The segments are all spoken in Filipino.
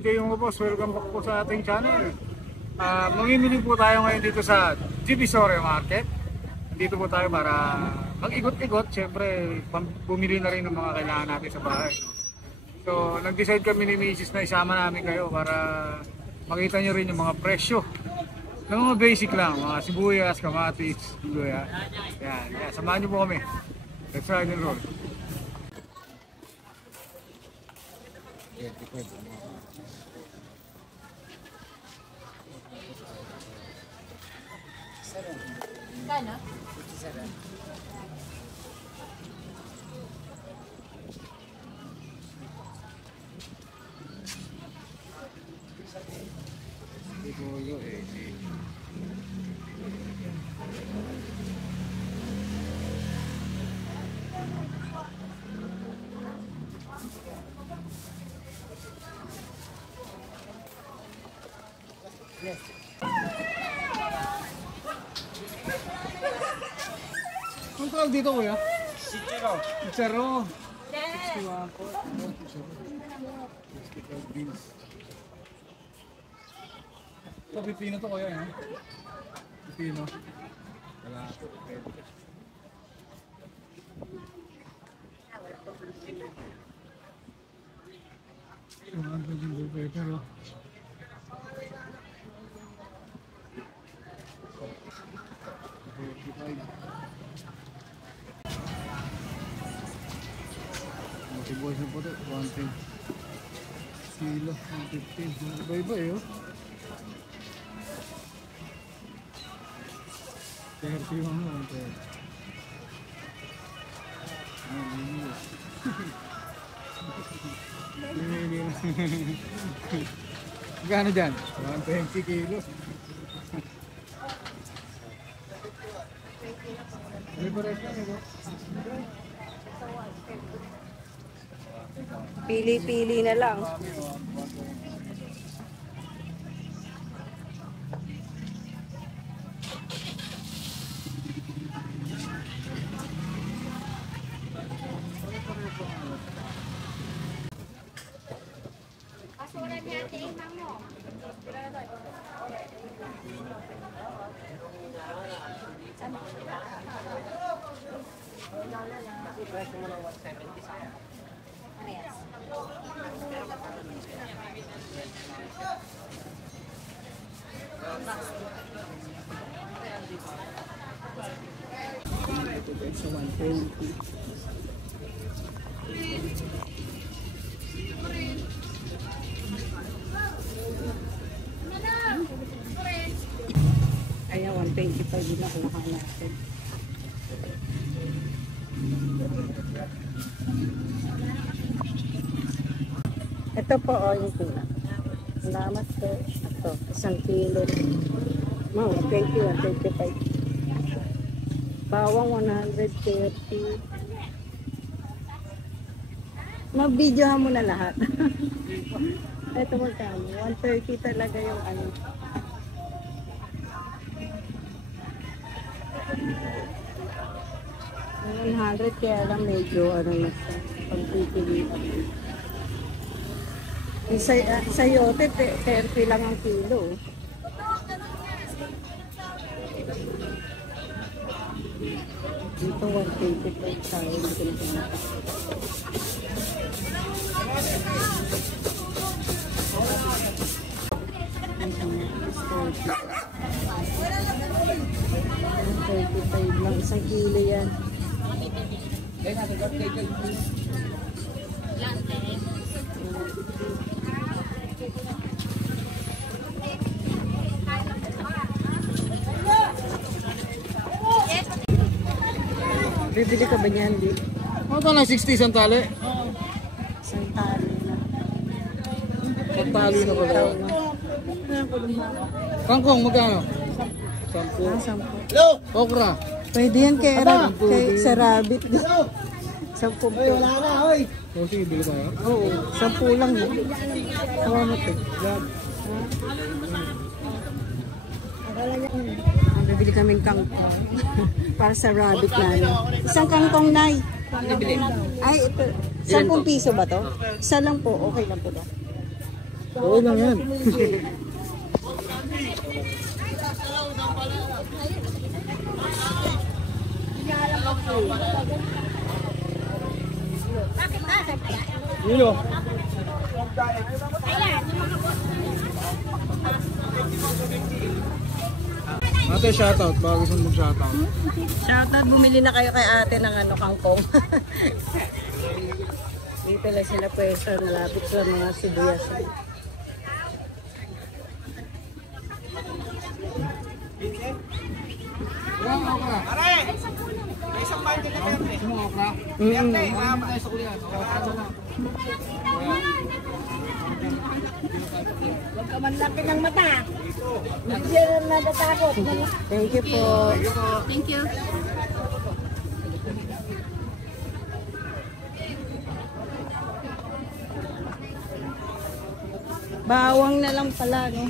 Good day mga boss, welcome back po sa ating channel. Mamimili po tayo ngayon dito sa Divisoria Market. Dito po tayo para mag-ikot-ikot, syempre bumili na rin ng mga kailangan natin sa bahay. So nag-decide kami ni Mrs. na isama namin kayo para makita nyo rin yung mga presyo ng mga basic lang, mga sibuyas, kamatis, luya. Yan, samahan nyo po kami. Let's ride and roll. Kano? 57. Sibuyas, Yes. Kung tawag dito kuya? Sichero. Sichero. Yes. 61 po. 65 beans. Ito, pipino to kuya, eh. Pipino. Wala po. Yung bell pepper, oh. Sibuyas na po ito, 110 kilo, 115, iba-iba eh oh. 30 yung ano, 130. Gano'n dyan? 120 kilo. May pares lang ito. Pili-pili na lang. Ito guys, sa 120. Ayan, 125 din ako natin. Ito po o yung tuna. Salamat po. Ito, 1 kilo. Mga 21, 25. Bawang 130. Mag-videohan mo na lahat. Ito magkano. 130 talaga yung ano. 100 kaya lang medyo ano na siya. Pag-pipilihan. Sa yote, 30 lang ang kilo. Dito 125 tayo. $35 lang. Isang kilo yan. Bibili ka ba niyan, Di? Ano ito na 60 isang tali? Isang tali na. Isang tali na pala. Kangkong, magkano? 10. 10. Okra. Pwede yan kay sa rabbit. 10 po. Wala na, hoy. O sige, bili tayo. Oo, 10 lang yun. Tawa mo ito. Bibili kaming kangkong para sa rabbit namin. Isang kangkong, Nay. Ay, ito. 10 piso ba to? Isa lang po. Okay lang po ba? Okay lang yan. Nilo. Ate, shoutout. Baka gusto mong shoutout. Shoutout, bumili na kayo kay ate ng kangkong. Dito lang sila pwesto, nalapit sa mga sibuyas. Pare! May isang bite na perte. Perte, wala tayo sa kulihan. Huwag ka man laki ng mata. Hindi yan natatakot. Thank you po. Thank you. Bawang na lang pala, no?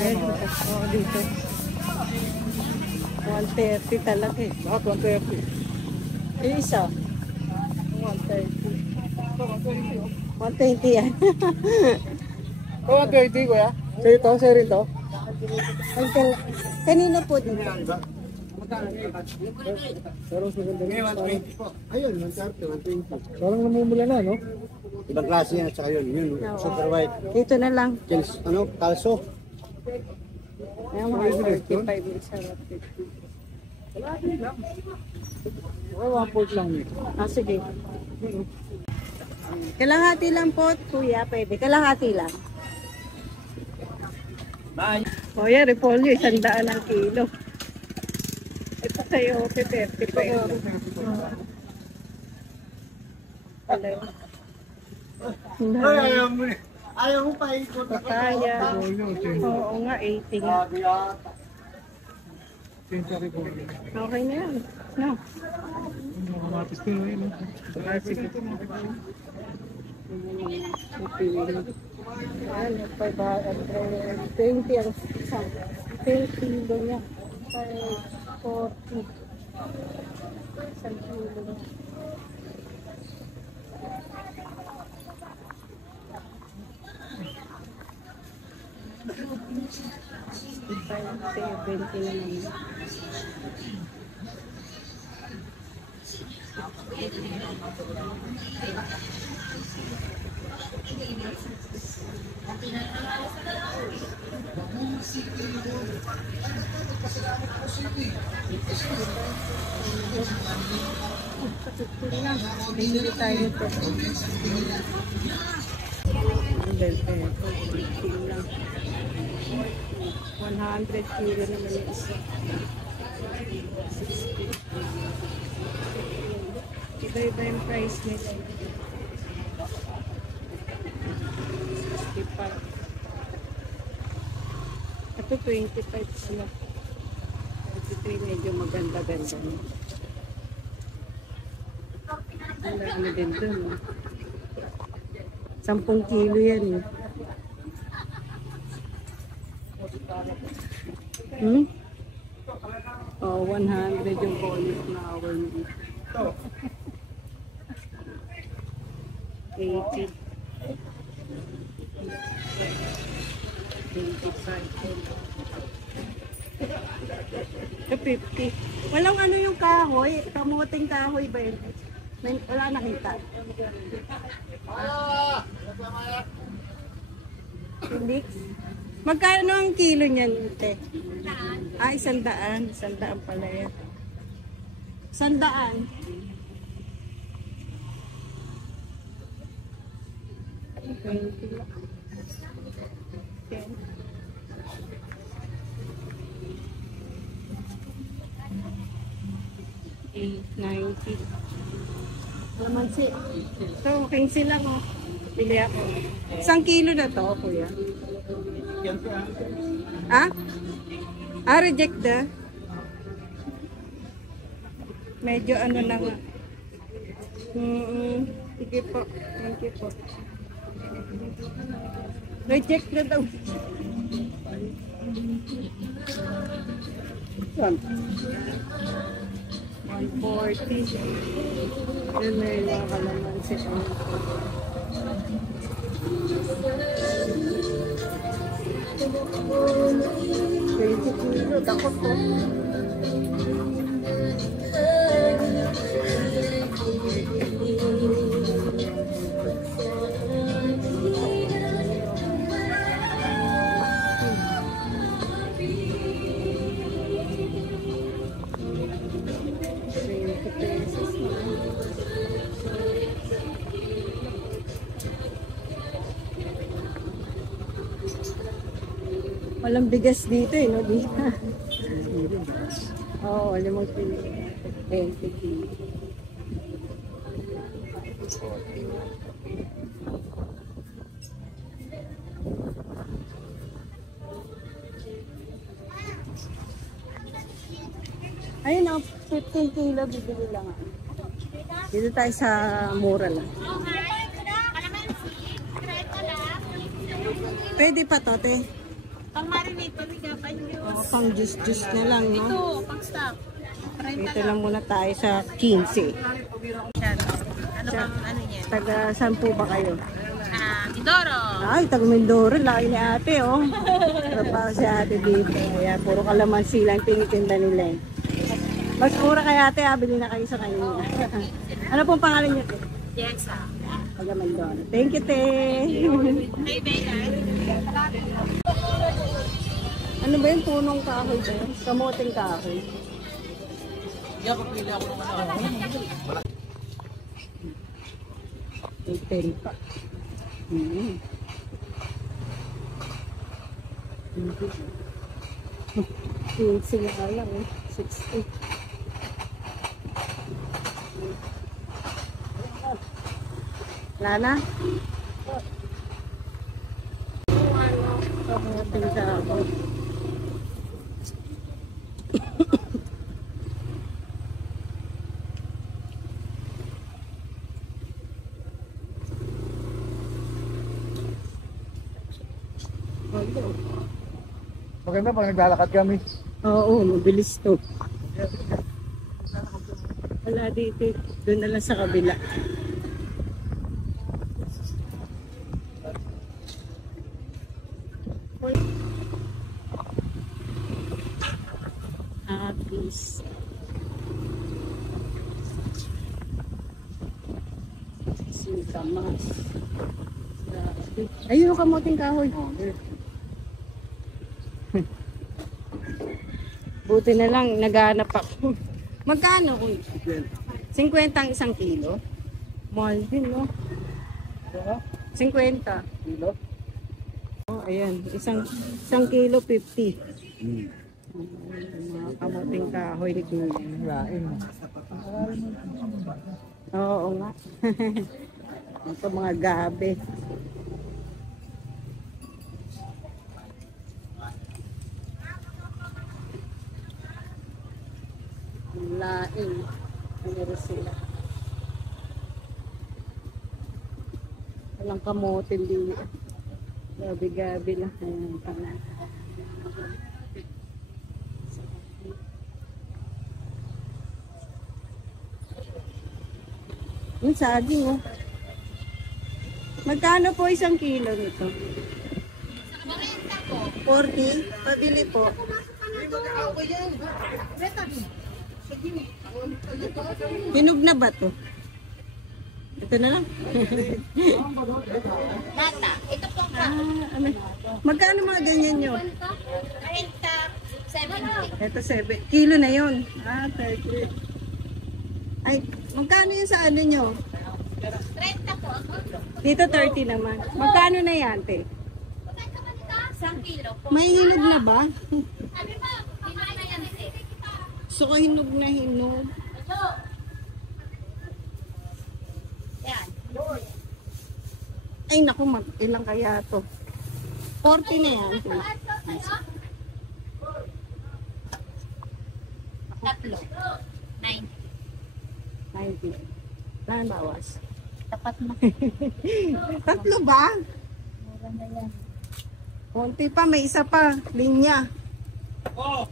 Ayun, dito. 130 talaga eh. Lahat 130. Yung isa? 130. 120 yan. Oh, 130 kuya. Sa'yo to? Sa'yo rin to? Kanina po dito. Pero mas maganda rin. 120 po. Ayun, 130, 120. Parang namumula na, no? Ibang klase yan at saka yun. Yun, super white. Dito na lang. Kalso. Ayan, mga 35 yung sarap. Okay, 1 port lang eh. Ah, sige. Kalahati lang po, kuya. Pwede. Kalahati lang. Bye. O yan, repolyo. 100 ang kilo. Ito sa'yo, 30 pa yun. Ayaw mo pa ikot. Papaya. Oo nga, 80 nga. Okay na yan. No. Kamatis ko yun. Ah, sige. Ano, 520 ang isang. 10 kilo niya. 40. Isang kilo niya. $70 naman. Hindi tayo nito. Ang bente. 100 kilo naman yung isa. Iba-iba yung price nila. 65. Ito 25 sila. 23 medyo maganda-ganda. Ano din dun. 10 kilo yan. Hmm? Oh, 100 yung bonus na hour mo. 80. 25. 50. Walang ano yung kahoy. Kamuting kahoy ba yun? Wala nakita. Felix? Magkano ang kilo niyan, te? Ah, 100. 100 pala yan. 100. $8.90. Lamansi. Ito, 15 lang oh. Pili ako. 1 kilo na to, kuya. Ah? Ah, reject na. Medyo ano na nga. Sige po. Thank you po. Reject na daw. Saan? 140. Yun na yung mga kalamansi. kilo, takot to. Walang bigas dito eh, no? Dito. Oo, alam mo kilo. 20 kilo. Ayun o, 15 kilo bibili lang. Dito tayo sa mura lang. Pwede pa to, te? Pang marinate, panigapan nyo. Oh, pang juice na lang, no? Ito, pang stock. Dito lang muna tayo sa 15. Ano bang ano niyan? Taga saan po ba kayo? Mindoro. Ay, taga Mindoro. Laki ni ate, oh. Pero para si ate dito. Kaya puro kalamansi lang tinitinda nila. Mas mura kay ate, bili na kayo sa kanina. Ano pong pangalan niyo, te? Yes, Taga Mindoro. Thank you, te. Hey, Bella. Ano ba yung punong kahoy ba yun? Kamoting kahoy. Kaya pagpili ako ng ano. May pa. Pinsi na lang eh. 60. Wala na? Kamoting kahoy. Maganda pag naglalakad kami. Oo, mabilis to. Wala dito. Doon na lang sa kabila. Apis. Singkamas. Ayun, kamoting kahoy. Buti na lang, naghanap ako. Magkano? 50 ang isang kilo? Mahal din, no? 50. Kilo? Oh, ayan. Isang kilo, 50. Mga kamuting kahoy ni Kuya. Lain. Oo nga. Ito mga gabi. Laing. Ano sila? Walang kamotin din. Gabi-gabi lang. Ayan, pala. Yung saging, oh. Magkano po isang kilo nito? 40? Pabili po. Hinog na ba to? Ito na lang. Lata. Ito pong Ano? Magkano mga ganyan nyo? 70. Ito 7. Kilo na yon. 30. Ay, magkano yung sa ano nyo? 30 po. Dito 30 naman. Magkano na yan, te? 1 kilo po. May hinog na ba? Sabi mo, hindi na yan. Gusto ko hinog na hinog. Ito. Yan. Ay, naku, ilang kaya to? 40 na yan. Tatlo. 90. 90. Saan bawas? Tapat mo. Tatlo ba? Mura na yan. Konti pa, may isa pa. Linya. Oh!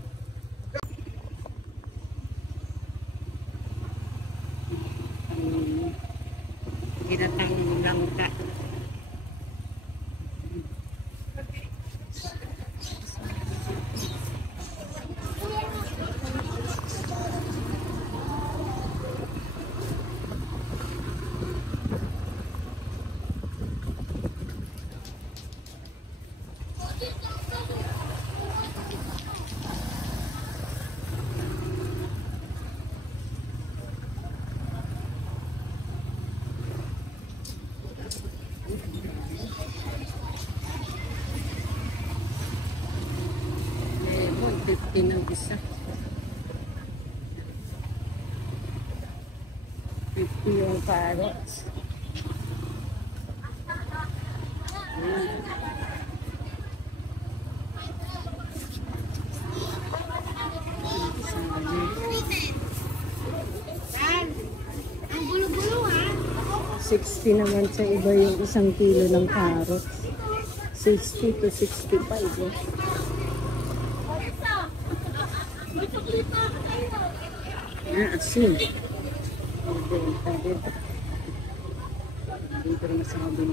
Ginatang langka. Tinang isa. 50 yung carrots. Ang gulo-gulo ha. 60 naman sa iba yung isang kilo ng carrots. 60 to 65. Eh. Asin. Dito rin sa kabin.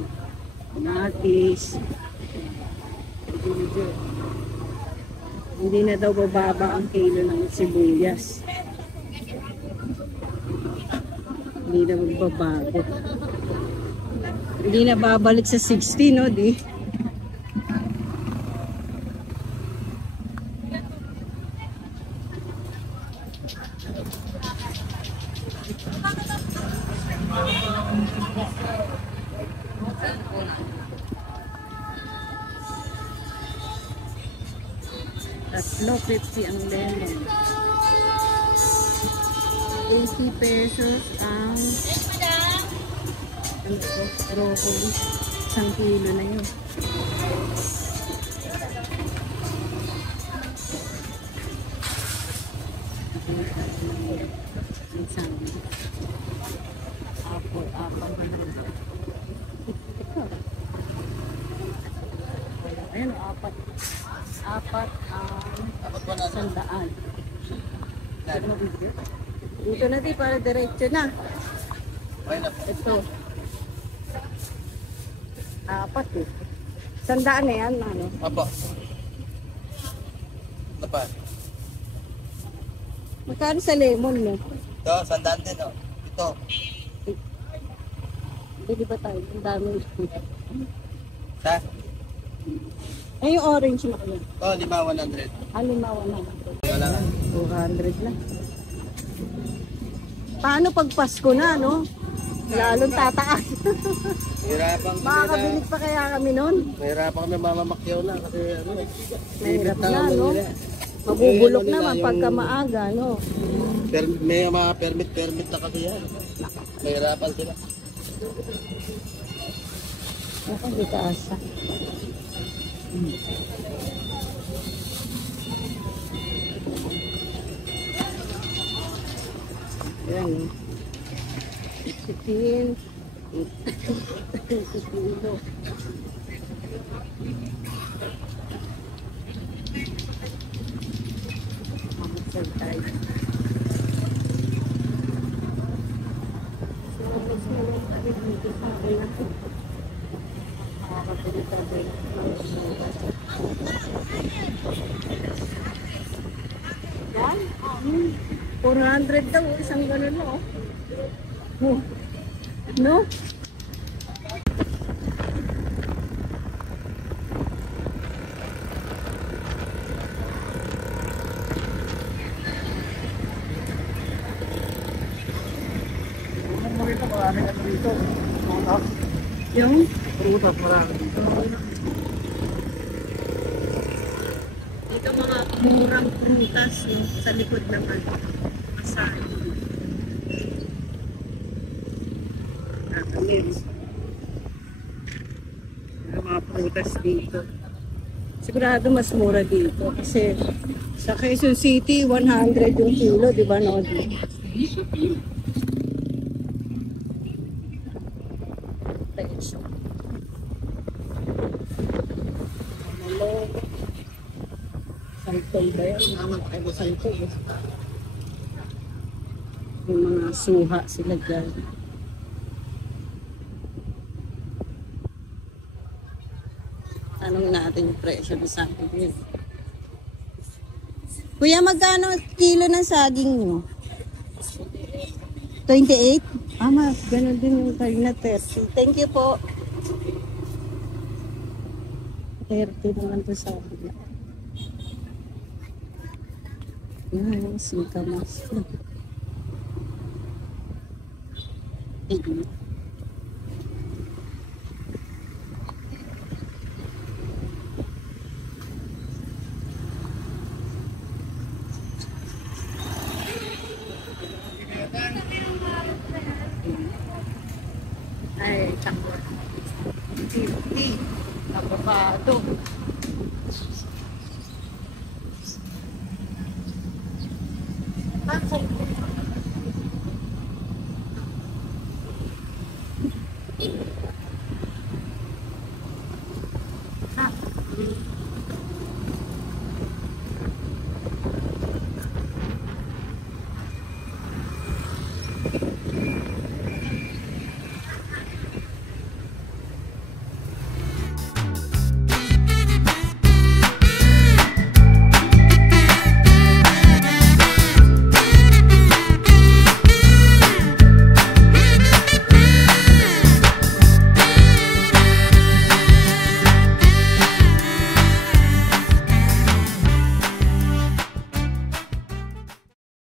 Natis. Hindi na daw bababa ang kilo ng sibuyas. Hindi na magbabago. Hindi na babalik sa 60, no, di? Tatlo, 50 ang lemon. 80 pesos ang broccoli. 1 kilo na yun. Apple. Ayan, apat ang 100. Dito na di para diretso na. Ito. Apat eh. 100 na yan, ano? Apo. Ano pa? Magkano sa lemon mo? Ito, 100 din o. Ito. Bili ba tayo? Ang dami. Sa? Ay, yung orange na kayo. Ito, 5,100. Alimawa na. Wala nga. 200 na. Paano pag Pasko na, no? Lalong tataas. Mahirapan kami Makakabilig pa kaya kami nun? Mahirapan kami mamamakyaw na kasi ano eh. Mahirap Bibit na, kami no? nila. Mabubulok Nila naman yung- pagka maaga, no? May mga permit na kasi yan. Mahirapan sila. Ako, di ka asa. Ayan, eh. Sitin. Kilo. Mamasal tayo. So, mas meron kami dito sa akin ako. Makakabili tayo. 400 daw, isang ganun, no? No? Maraming ano dito. Yung? Prutas marami dito. Ito mga murang prutas, no? Sa likod naman. Masay. Nakalinis. Mga prutas dito. Sigurado mas mura dito. Kasi sa Quezon City, 100 yung kilo, di ba, Nodi? Presyo. Santol ba yan? Naman kayo santol. Yung mga suha sila dyan. Tanong natin yung presyo ng saging yun. Kuya, magkano kilo ng saging nyo? 28? Ah, mas ganun din yung tayo na 30. Thank you po. 30 naman to saging. Yan, singkamas. Ay, takbo. 50. Ababado.